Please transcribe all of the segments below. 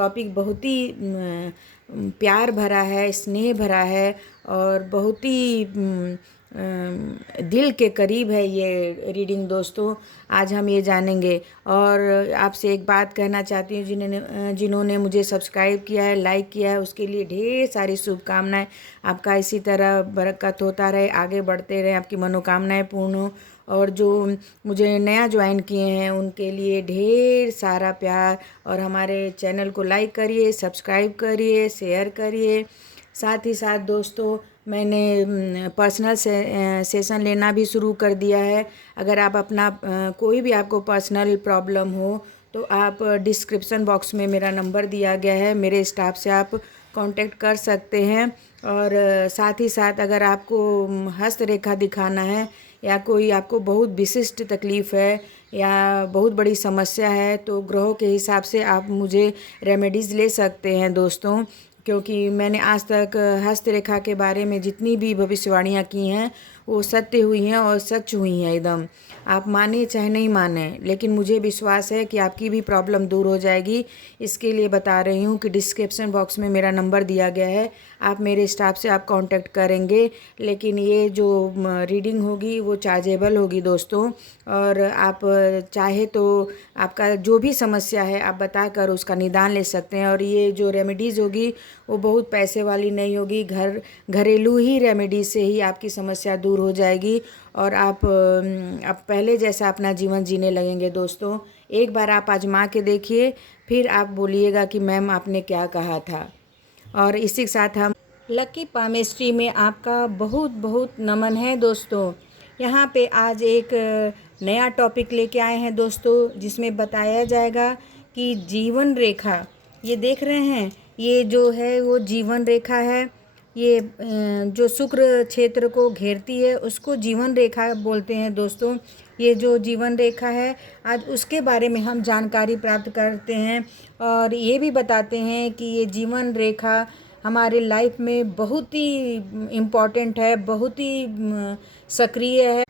Topic बहुत ही प्यार भरा है, स्नेह भरा है और बहुत ही दिल के करीब है ये रीडिंग दोस्तों। आज हम ये जानेंगे और आपसे एक बात कहना चाहती हूँ, जिन्होंने मुझे सब्सक्राइब किया है, लाइक किया है, उसके लिए ढेर सारी शुभकामनाएं। आपका इसी तरह बरकत होता रहे, आगे बढ़ते रहे, आपकी मनोकामनाएं पूर्ण हो। और जो मुझे नया ज्वाइन किए हैं उनके लिए ढेर सारा प्यार। और हमारे चैनल को लाइक करिए, सब्सक्राइब करिए, शेयर करिए। साथ ही साथ दोस्तों मैंने पर्सनल सेशन लेना भी शुरू कर दिया है। अगर आप अपना कोई भी आपको पर्सनल प्रॉब्लम हो तो आप डिस्क्रिप्शन बॉक्स में मेरा नंबर दिया गया है, मेरे स्टाफ से आप कांटेक्ट कर सकते हैं। और साथ ही साथ अगर आपको हस्तरेखा दिखाना है या कोई आपको बहुत विशिष्ट तकलीफ़ है या बहुत बड़ी समस्या है तो ग्रहों के हिसाब से आप मुझे रेमेडीज़ ले सकते हैं दोस्तों। क्योंकि मैंने आज तक हस्तरेखा के बारे में जितनी भी भविष्यवाणियाँ की हैं वो सत्य हुई हैं और सच हुई हैं एकदम। आप माने चाहे नहीं माने, लेकिन मुझे विश्वास है कि आपकी भी प्रॉब्लम दूर हो जाएगी। इसके लिए बता रही हूँ कि डिस्क्रिप्शन बॉक्स में मेरा नंबर दिया गया है, आप मेरे स्टाफ से आप कांटेक्ट करेंगे। लेकिन ये जो रीडिंग होगी वो चार्जेबल होगी दोस्तों। और आप चाहे तो आपका जो भी समस्या है आप बताकर उसका निदान ले सकते हैं। और ये जो रेमेडीज़ होगी वो बहुत पैसे वाली नहीं होगी, घरेलू ही रेमेडी से ही आपकी समस्या दूर हो जाएगी और आप पहले जैसा अपना जीवन जीने लगेंगे दोस्तों। एक बार आप आजमा के देखिए, फिर आप बोलिएगा कि मैम आपने क्या कहा था। और इसी के साथ हम लकी पामेस्ट्री में आपका बहुत बहुत नमन है दोस्तों। यहाँ पे आज एक नया टॉपिक लेके आए हैं दोस्तों, जिसमें बताया जाएगा कि जीवन रेखा, ये देख रहे हैं, ये जो है वो जीवन रेखा है। ये जो शुक्र क्षेत्र को घेरती है उसको जीवन रेखा बोलते हैं दोस्तों। ये जो जीवन रेखा है आज उसके बारे में हम जानकारी प्राप्त करते हैं और ये भी बताते हैं कि ये जीवन रेखा हमारे लाइफ में बहुत ही इम्पॉर्टेंट है, बहुत ही सक्रिय है।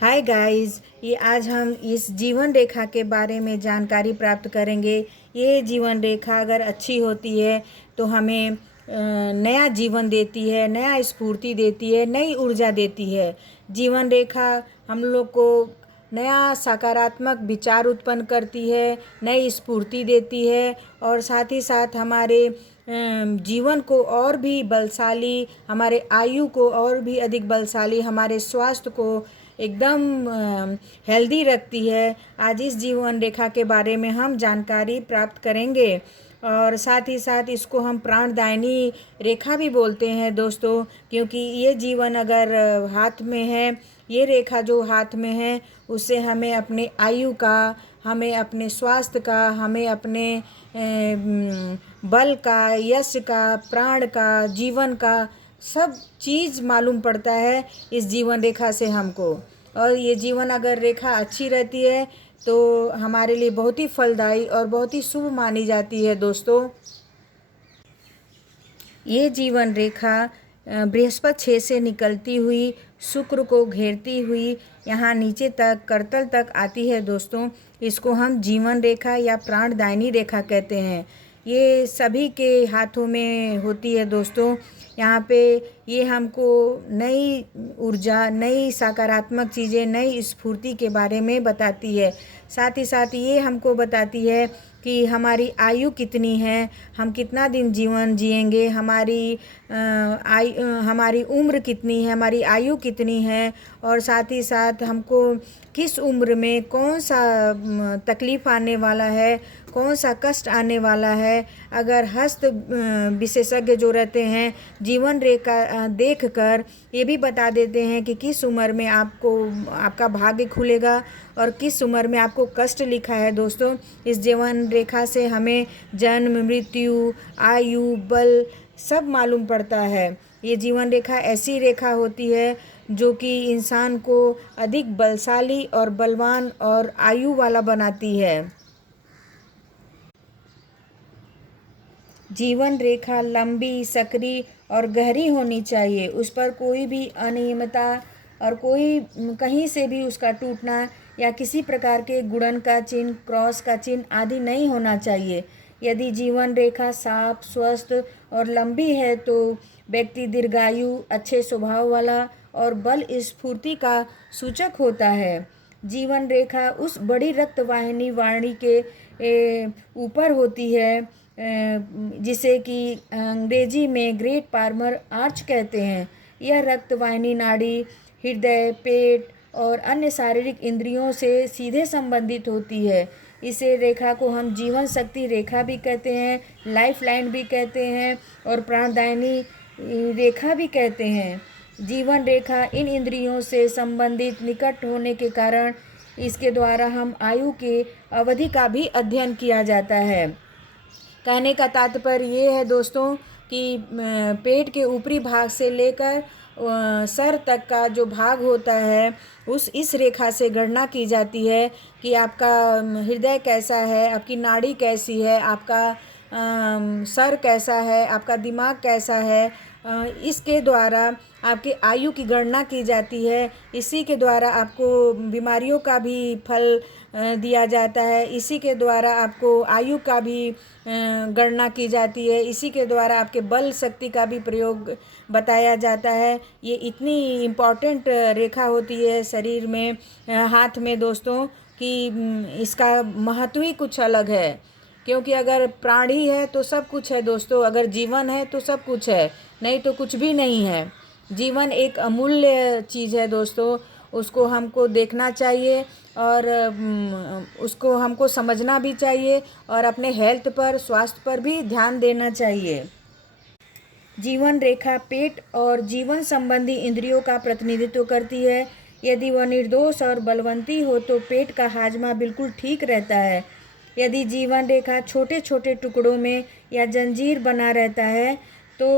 हाय गाइस, ये आज हम इस जीवन रेखा के बारे में जानकारी प्राप्त करेंगे। ये जीवन रेखा अगर अच्छी होती है तो हमें नया जीवन देती है, नया स्फूर्ति देती है, नई ऊर्जा देती है। जीवन रेखा हम लोग को नया सकारात्मक विचार उत्पन्न करती है, नई स्फूर्ति देती है और साथ ही साथ हमारे जीवन को और भी बलशाली, हमारे आयु को और भी अधिक बलशाली, हमारे स्वास्थ्य को एकदम हेल्दी रखती है। आज इस जीवन रेखा के बारे में हम जानकारी प्राप्त करेंगे और साथ ही साथ इसको हम प्राणदायिनी रेखा भी बोलते हैं दोस्तों। क्योंकि ये जीवन अगर हाथ में है, ये रेखा जो हाथ में है उससे हमें अपने आयु का, हमें अपने स्वास्थ्य का, हमें अपने बल का, यश का, प्राण का, जीवन का सब चीज़ मालूम पड़ता है इस जीवन रेखा से हमको। और ये जीवन अगर रेखा अच्छी रहती है तो हमारे लिए बहुत ही फलदायी और बहुत ही शुभ मानी जाती है दोस्तों। ये जीवन रेखा बृहस्पति 6 से निकलती हुई शुक्र को घेरती हुई यहाँ नीचे तक करतल तक आती है दोस्तों। इसको हम जीवन रेखा या प्राणदायिनी रेखा कहते हैं। ये सभी के हाथों में होती है दोस्तों। यहाँ पे ये हमको नई ऊर्जा, नई सकारात्मक चीज़ें, नई स्फूर्ति के बारे में बताती है। साथ ही साथ ये हमको बताती है कि हमारी आयु कितनी है, हम कितना दिन जीवन जिएंगे, हमारी उम्र कितनी है, हमारी आयु कितनी है और साथ ही साथ हमको किस उम्र में कौन सा तकलीफ़ आने वाला है, कौन सा कष्ट आने वाला है। अगर हस्त विशेषज्ञ जो रहते हैं जीवन रेखा देखकर ये भी बता देते हैं कि किस उम्र में आपको आपका भाग्य खुलेगा और किस उम्र में आपको कष्ट लिखा है दोस्तों। इस जीवन रेखा से हमें जन्म, मृत्यु, आयु, बल सब मालूम पड़ता है। ये जीवन रेखा ऐसी रेखा होती है जो कि इंसान को अधिक बलशाली और बलवान और आयु वाला बनाती है। जीवन रेखा लंबी, सकरी और गहरी होनी चाहिए। उस पर कोई भी अनियमितता और कोई कहीं से भी उसका टूटना या किसी प्रकार के गुणन का चिन्ह, क्रॉस का चिन्ह आदि नहीं होना चाहिए। यदि जीवन रेखा साफ, स्वस्थ और लंबी है तो व्यक्ति दीर्घायु, अच्छे स्वभाव वाला और बल स्फूर्ति का सूचक होता है। जीवन रेखा उस बड़ी रक्त वाहिनी के ऊपर होती है जिसे कि अंग्रेजी में ग्रेट पाल्मर आर्च कहते हैं। यह रक्त वाहिनी नाड़ी, हृदय, पेट और अन्य शारीरिक इंद्रियों से सीधे संबंधित होती है। इसे रेखा को हम जीवन शक्ति रेखा भी कहते हैं, लाइफ लाइन भी कहते हैं और प्राणदायिनी रेखा भी कहते हैं। जीवन रेखा इन इंद्रियों से संबंधित निकट होने के कारण इसके द्वारा हम आयु के अवधि का भी अध्ययन किया जाता है। कहने का तात्पर्य ये है दोस्तों कि पेट के ऊपरी भाग से लेकर सर तक का जो भाग होता है इस रेखा से गणना की जाती है कि आपका हृदय कैसा है, आपकी नाड़ी कैसी है, आपका सर कैसा है, आपका दिमाग कैसा है। इसके द्वारा आपकी आयु की गणना की जाती है। इसी के द्वारा आपको बीमारियों का भी फल दिया जाता है। इसी के द्वारा आपको आयु का भी गणना की जाती है। इसी के द्वारा आपके बल शक्ति का भी प्रयोग बताया जाता है। ये इतनी इम्पॉर्टेंट रेखा होती है शरीर में, हाथ में दोस्तों, कि इसका महत्व ही कुछ अलग है। क्योंकि अगर प्राणी है तो सब कुछ है दोस्तों, अगर जीवन है तो सब कुछ है, नहीं तो कुछ भी नहीं है। जीवन एक अमूल्य चीज़ है दोस्तों, उसको हमको देखना चाहिए और उसको हमको समझना भी चाहिए और अपने हेल्थ पर, स्वास्थ्य पर भी ध्यान देना चाहिए। जीवन रेखा पेट और जीवन संबंधी इंद्रियों का प्रतिनिधित्व करती है। यदि वह निर्दोष और बलवंती हो तो पेट का हाजमा बिल्कुल ठीक रहता है। यदि जीवन रेखा छोटे छोटे टुकड़ों में या जंजीर बना रहता है तो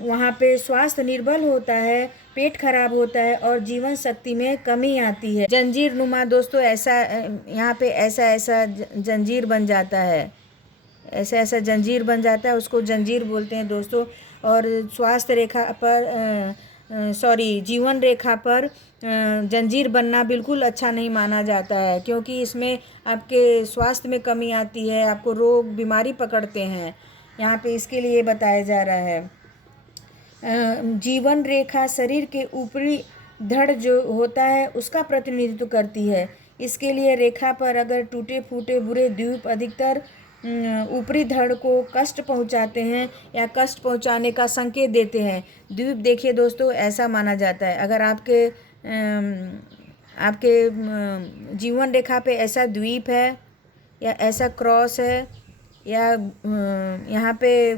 वहाँ पे स्वास्थ्य निर्बल होता है, पेट खराब होता है और जीवन शक्ति में कमी आती है। जंजीर नुमा दोस्तों ऐसा यहाँ पे ऐसा जंजीर बन जाता है, ऐसा जंजीर बन जाता है, उसको जंजीर बोलते हैं दोस्तों। और स्वास्थ्य रेखा पर जीवन रेखा पर जंजीर बनना बिल्कुल अच्छा नहीं माना जाता है, क्योंकि इसमें आपके स्वास्थ्य में कमी आती है, आपको रोग बीमारी पकड़ते हैं। यहाँ पे इसके लिए बताया जा रहा है। जीवन रेखा शरीर के ऊपरी धड़ जो होता है उसका प्रतिनिधित्व करती है। इसके लिए रेखा पर अगर टूटे फूटे बुरे द्वीप अधिकतर ऊपरी धड़ को कष्ट पहुंचाते हैं या कष्ट पहुंचाने का संकेत देते हैं। द्वीप देखिए दोस्तों, ऐसा माना जाता है, अगर आपके जीवन रेखा पे ऐसा द्वीप है या ऐसा क्रॉस है या यहाँ पे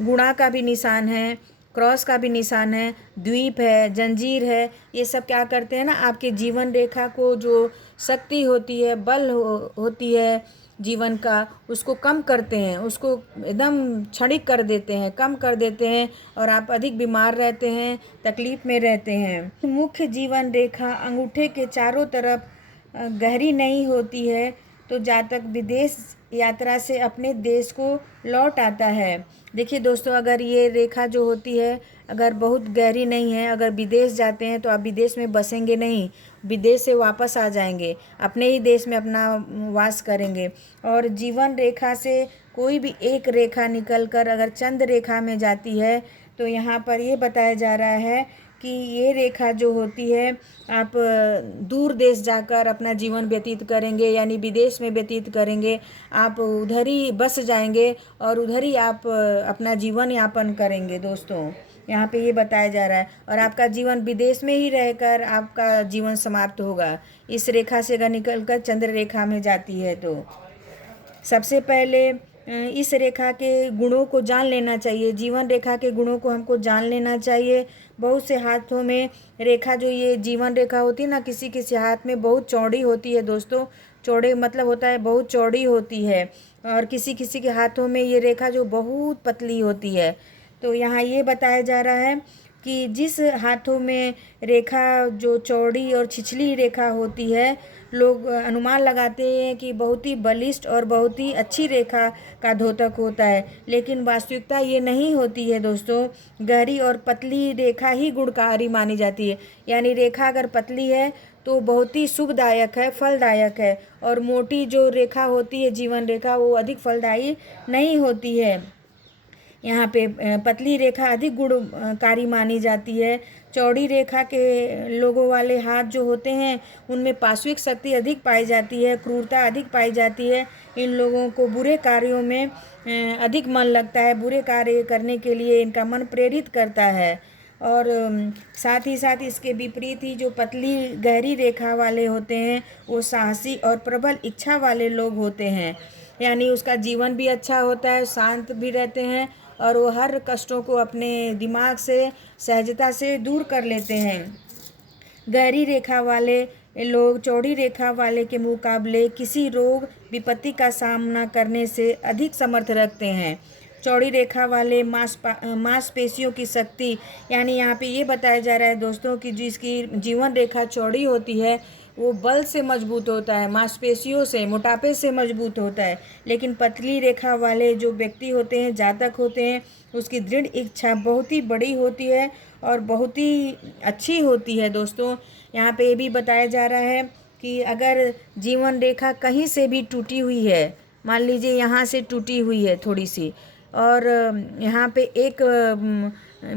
गुणा का भी निशान है, क्रॉस का भी निशान है, द्वीप है, जंजीर है, ये सब क्या करते हैं ना, आपके जीवन रेखा को जो शक्ति होती है, बल होती है जीवन का, उसको कम करते हैं, उसको एकदम क्षणिक कर देते हैं, कम कर देते हैं और आप अधिक बीमार रहते हैं, तकलीफ़ में रहते हैं। मुख्य जीवन रेखा अंगूठे के चारों तरफ गहरी नहीं होती है तो जातक विदेश यात्रा से अपने देश को लौट आता है। देखिए दोस्तों, अगर ये रेखा जो होती है अगर बहुत गहरी नहीं है, अगर विदेश जाते हैं तो आप विदेश में बसेंगे नहीं, विदेश से वापस आ जाएंगे, अपने ही देश में अपना वास करेंगे। और जीवन रेखा से कोई भी एक रेखा निकलकर अगर चंद्र रेखा में जाती है तो यहाँ पर ये बताया जा रहा है कि ये रेखा जो होती है आप दूर देश जाकर अपना जीवन व्यतीत करेंगे, यानी विदेश में व्यतीत करेंगे, आप उधर ही बस जाएंगे और उधर ही आप अपना जीवन यापन करेंगे दोस्तों, यहाँ पे ये बताया जा रहा है। और आपका जीवन विदेश में ही रहकर आपका जीवन समाप्त होगा इस रेखा से अगर निकलकर चंद्र रेखा में जाती है तो। सबसे पहले इस रेखा के गुणों को जान लेना चाहिए, जीवन रेखा के गुणों को हमको जान लेना चाहिए। बहुत से हाथों में रेखा जो ये जीवन रेखा होती है ना, किसी किसी हाथ में बहुत चौड़ी होती है दोस्तों, चौड़े मतलब होता है बहुत चौड़ी होती है, और किसी किसी के हाथों में ये रेखा जो बहुत पतली होती है। तो यहाँ ये बताया जा रहा है कि जिस हाथों में रेखा जो चौड़ी और छिछली रेखा होती है, लोग अनुमान लगाते हैं कि बहुत ही बलिष्ठ और बहुत ही अच्छी रेखा का द्योतक होता है, लेकिन वास्तविकता ये नहीं होती है दोस्तों। गहरी और पतली रेखा ही गुणकारी मानी जाती है, यानी रेखा अगर पतली है तो बहुत ही शुभदायक है, फलदायक है। और मोटी जो रेखा होती है, जीवन रेखा, वो अधिक फलदायी नहीं होती है। यहाँ पे पतली रेखा अधिक गुणकारी मानी जाती है। चौड़ी रेखा के लोगों वाले हाथ जो होते हैं उनमें पाशविक शक्ति अधिक पाई जाती है, क्रूरता अधिक पाई जाती है। इन लोगों को बुरे कार्यों में अधिक मन लगता है, बुरे कार्य करने के लिए इनका मन प्रेरित करता है। और साथ ही साथ इसके विपरीत ही जो पतली गहरी रेखा वाले होते हैं वो साहसी और प्रबल इच्छा वाले लोग होते हैं। यानी उसका जीवन भी अच्छा होता है, शांत भी रहते हैं और वो हर कष्टों को अपने दिमाग से सहजता से दूर कर लेते हैं। गहरी रेखा वाले लोग चौड़ी रेखा वाले के मुकाबले किसी रोग विपत्ति का सामना करने से अधिक समर्थ रखते हैं। चौड़ी रेखा वाले मांसपेशियों की शक्ति, यानी यहाँ पे ये बताया जा रहा है दोस्तों कि जिसकी जीवन रेखा चौड़ी होती है वो बल से मजबूत होता है, मांसपेशियों से, मोटापे से मजबूत होता है। लेकिन पतली रेखा वाले जो व्यक्ति होते हैं, जातक होते हैं, उसकी दृढ़ इच्छा बहुत ही बड़ी होती है और बहुत ही अच्छी होती है। दोस्तों यहाँ पे ये भी बताया जा रहा है कि अगर जीवन रेखा कहीं से भी टूटी हुई है, मान लीजिए यहाँ से टूटी हुई है थोड़ी सी, और यहाँ पे एक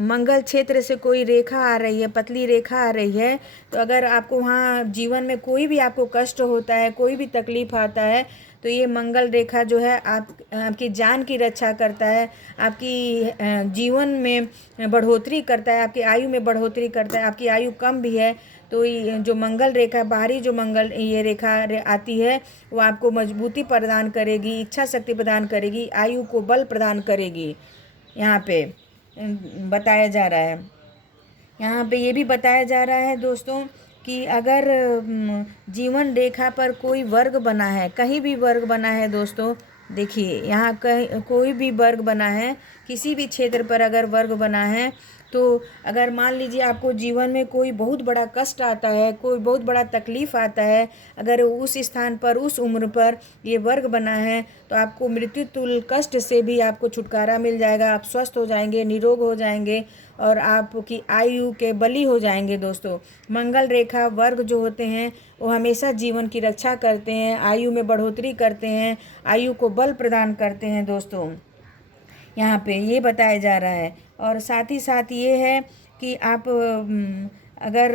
मंगल क्षेत्र से कोई रेखा आ रही है, पतली रेखा आ रही है, तो अगर आपको वहाँ जीवन में कोई भी आपको कष्ट होता है, कोई भी तकलीफ आता है, तो ये मंगल रेखा जो है आपकी जान की रक्षा करता है, आपकी जीवन में बढ़ोतरी करता है, आपकी आयु में बढ़ोतरी करता है। आपकी आयु कम भी है तो ये जो मंगल रेखा, बाहरी जो मंगल ये रेखा आती है वो आपको मजबूती प्रदान करेगी, इच्छा शक्ति प्रदान करेगी, आयु को बल प्रदान करेगी। यहाँ पे बताया जा रहा है। यहाँ पे ये भी बताया जा रहा है दोस्तों कि अगर जीवन रेखा पर कोई वर्ग बना है, कहीं भी वर्ग बना है दोस्तों, देखिए यहाँ कहीं कोई भी वर्ग बना है, किसी भी क्षेत्र पर अगर वर्ग बना है, तो अगर मान लीजिए आपको जीवन में कोई बहुत बड़ा कष्ट आता है, कोई बहुत बड़ा तकलीफ़ आता है, अगर उस स्थान पर, उस उम्र पर ये वर्ग बना है, तो आपको मृत्यु तुल्य कष्ट से भी आपको छुटकारा मिल जाएगा। आप स्वस्थ हो जाएंगे, निरोग हो जाएंगे और आपकी आयु के बली हो जाएंगे। दोस्तों मंगल रेखा वर्ग जो होते हैं वो हमेशा जीवन की रक्षा करते हैं, आयु में बढ़ोतरी करते हैं, आयु को बल प्रदान करते हैं। दोस्तों यहाँ पे ये बताया जा रहा है। और साथ ही साथ ये है कि आप अगर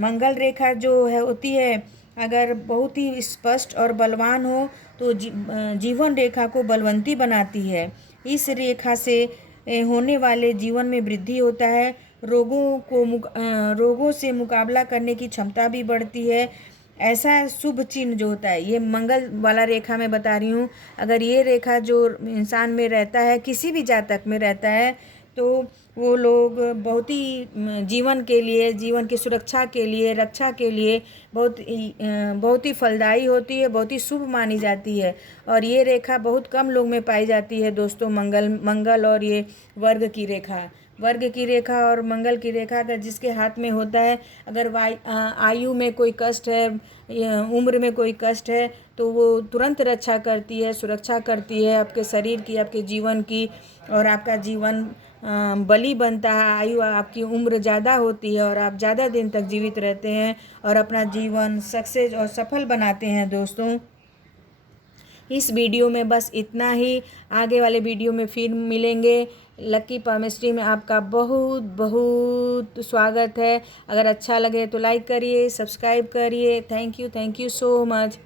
मंगल रेखा जो है होती है, अगर बहुत ही स्पष्ट और बलवान हो तो जीवन रेखा को बलवंती बनाती है। इस रेखा से होने वाले जीवन में वृद्धि होता है, रोगों से मुकाबला करने की क्षमता भी बढ़ती है। ऐसा शुभ चिन्ह जो होता है, ये मंगल वाला रेखा मैं बता रही हूँ, अगर ये रेखा जो इंसान में रहता है, किसी भी जातक में रहता है, तो वो लोग बहुत ही जीवन के लिए, जीवन की सुरक्षा के लिए, रक्षा के लिए बहुत ही फलदायी होती है, बहुत ही शुभ मानी जाती है। और ये रेखा बहुत कम लोग में पाई जाती है दोस्तों, मंगल और ये वर्ग की रेखा और मंगल की रेखा अगर जिसके हाथ में होता है, अगर आयु में कोई कष्ट है, उम्र में कोई कष्ट है, तो वो तुरंत रक्षा करती है, सुरक्षा करती है आपके शरीर की, आपके जीवन की, और आपका जीवन बली बनता है। आयु, आपकी उम्र ज़्यादा होती है और आप ज़्यादा दिन तक जीवित रहते हैं और अपना जीवन सक्सेस और सफल बनाते हैं। दोस्तों इस वीडियो में बस इतना ही, आगे वाले वीडियो में फिर मिलेंगे। लकी पामिस्ट्री में आपका बहुत बहुत स्वागत है। अगर अच्छा लगे तो लाइक करिए, सब्सक्राइब करिए। Thank you so much.